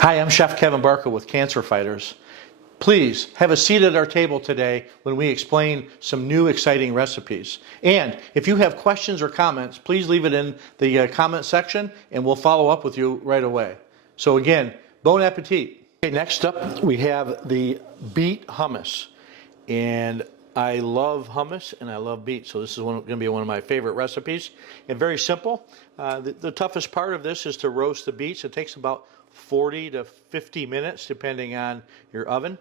Hi, I'm Chef Kevin Barko with Cancer Fighters. Please have a seat at our table today when we explain some new exciting recipes. And if you have questions or comments, please leave it in the comment section and we'll follow up with you right away. So again, bon appetit. Okay, next up we have the beet hummus. And I love hummus and I love beets, so this is going to be one of my favorite recipes. And very simple. The toughest part of this is to roast the beets. It takes about 40 to 50 minutes, depending on your oven,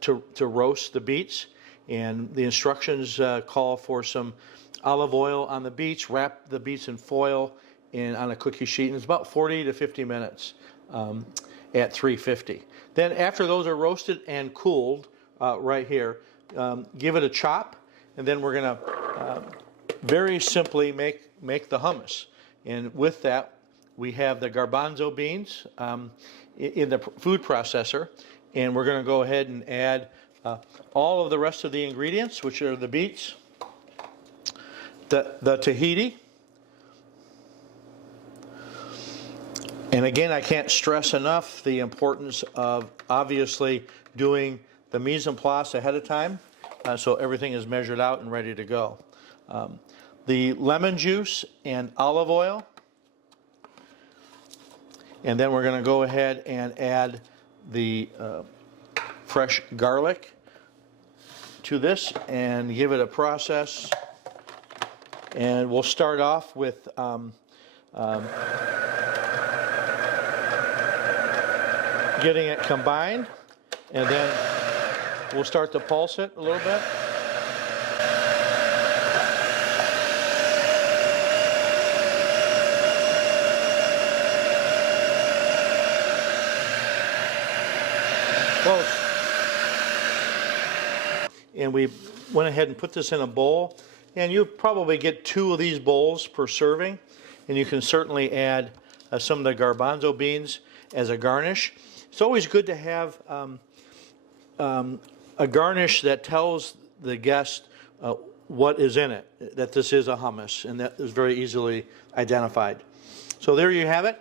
to roast the beets. And the instructions call for some olive oil on the beets, wrap the beets in foil and on a cookie sheet, and it's about 40 to 50 minutes at 350. Then after those are roasted and cooled, right here, give it a chop, and then we're going to very simply make the hummus. And with that, we have the garbanzo beans in the food processor, and we're going to go ahead and add all of the rest of the ingredients, which are the beets, the tahini, and again, I can't stress enough the importance of obviously doing the mise en place ahead of time, so everything is measured out and ready to go. The lemon juice and olive oil. And then we're going to go ahead and add the fresh garlic to this and give it a process. And we'll start off with getting it combined, and then we'll start to pulse it a little bit. Close. And we went ahead and put this in a bowl, and you probably get 2 of these bowls per serving, and you can certainly add some of the garbanzo beans as a garnish. It's always good to have a garnish that tells the guest what is in it, that this is a hummus, and that is very easily identified. So there you have it.